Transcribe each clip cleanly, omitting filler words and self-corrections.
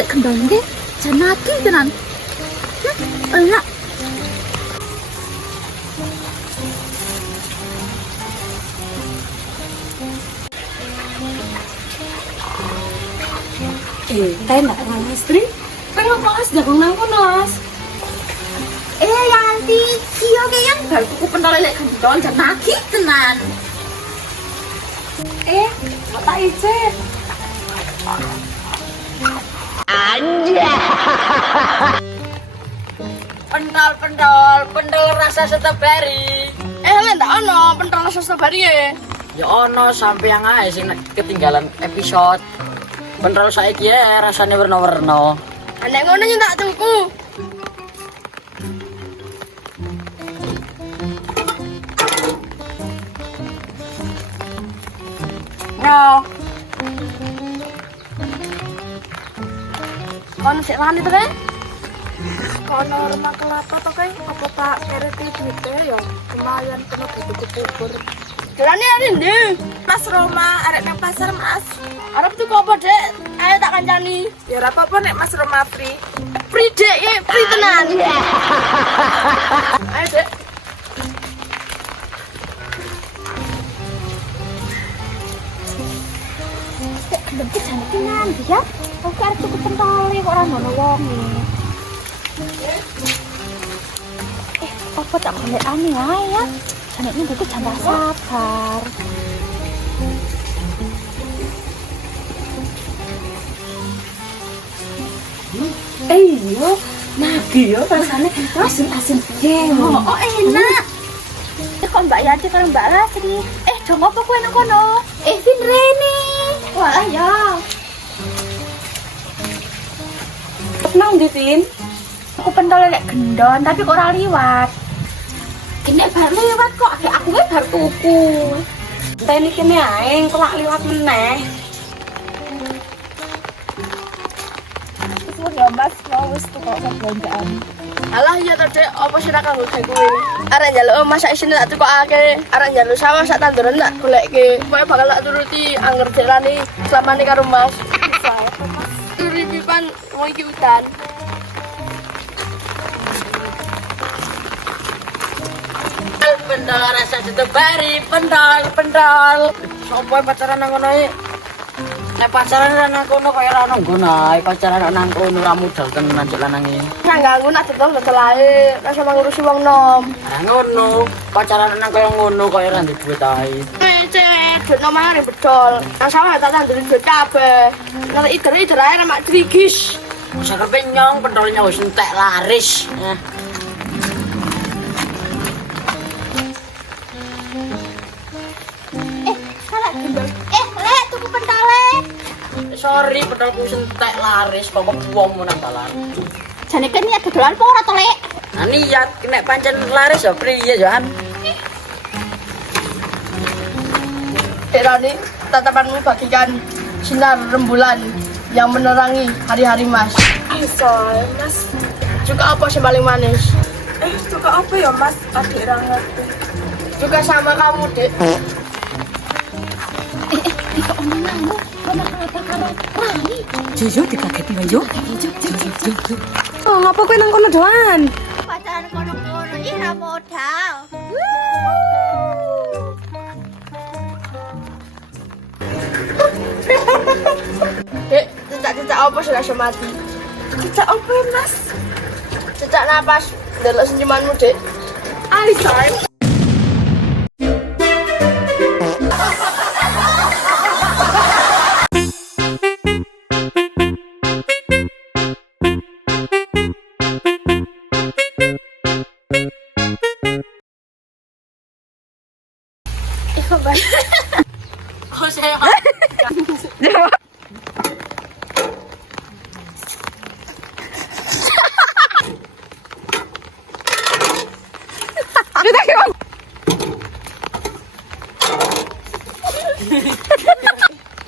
lek kendol nggih janaki tenan. Elak. Enak kan istri? Kan Mas jagung nang kono, Mas. Yanti, iya kayaknya baru tuku pentol lek kendol janaki tenan. Kata ijek. Pentol rasa stroberi. Lek ndak ono pentol rasa stroberi ya. Ya ono sampeyan ae sing ketinggalan episode. Pentol saiki ya rasane warna-warna. Nek ngono yo tak tuku. No. Kono sik wani to, Kak? Kono rumah kelapa to, Kak? Apa tak kereti duite ya? Lumayan kena bubur. Jelane ari ndi? Mas Roma, arek nang pasar, Mas. Arep tuku apa, Dek? Ayo tak kancani. Ya ora apa-apa nek Mas Roma free. Free, Dek, ya, free tenan. Ayo, Dek. Bentuk janaki nanti ya. Oke arep tuku pentol kok ora ngono wonge. Apa tak boleh aneh ae ya. Janaki bentuk jangan sabar. Iya, nagi yo rasane asin-asin piye. Oh enak. Kok Mbak Yanti karo Mbak Lasri. Dong apa kowe nang kono? Vin Rene. Walah ya. Nang ndi, Tin? Aku pentol lek gendon tapi kok ora liwat. Ini baru liwat kok, aku baru tuku. Enteni kene ae, kok lak liwat meneh. Wis ya Mas, wis tuku kok belanjaan. Alah iya to, Dek, apa sih ra kanggo gawe kuwi? Arek njaluk masak isine tak tukokake, arek njaluk sawah sak tanduran tak golekke. Pokoke bakal tak turuti anger jelani selamane karo Mas. Bisa ya, Mas. Turi pipan wong iki udan. Pentol rasa stroberi, pentol. Sopo pacaran nang kono iki? Nek pacaran nang kono kaya ora nang ngono ae, pacaran nang kono ora modal tenan cek lanange. Nang ganggu nak dodol ae, rasa ngurusi wong nom. Ora ngono, pacaran nang kaya ngono kaya ora ndek duit ae. Cewek, duit nom ae bedol. Nang sawah tak tandurin duit kabeh. Nang ider ae mak drigis. Usah kepenyong, pentolnya wis entek laris. Salah gendol. Lek tuku pentole. Sorry, pentolku wis entek laris kok kebuang nang dalan. Jane kan niat dodolan apa ora to, Lek? Nah niat nek pancen laris ya priye Jan? Rani, tatapanmu bagikan sinar rembulan yang menerangi hari-hari Mas. Bisa, Mas. Juga apa sih paling manis? Juga apa ya, Mas? Adik ngerti. Juga sama kamu, Dek. Kok omonganmu ana apa karo Rani? Jojo dikageti wae yo. Oh, ngapa kowe nang kono doan? Pacaran kono-kono iki ra modal. Dek, cecak-cecak apa sih rasa mati? Cecak apa, Mas? Cecak napas, delok senyumanmu, Dek. Alisa. Kok saya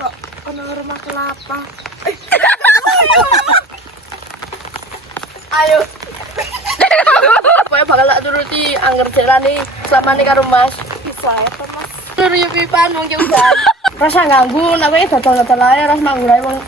Kok kono rumah kelapa? Ayo. Pokoknya bakal tak turuti angger jelani selamane karo Mas. Bisa ya, Mas. Turu pipan wong ki udan. Rasa ganggu namanya dodol-dodol ae ras manggur ae wong.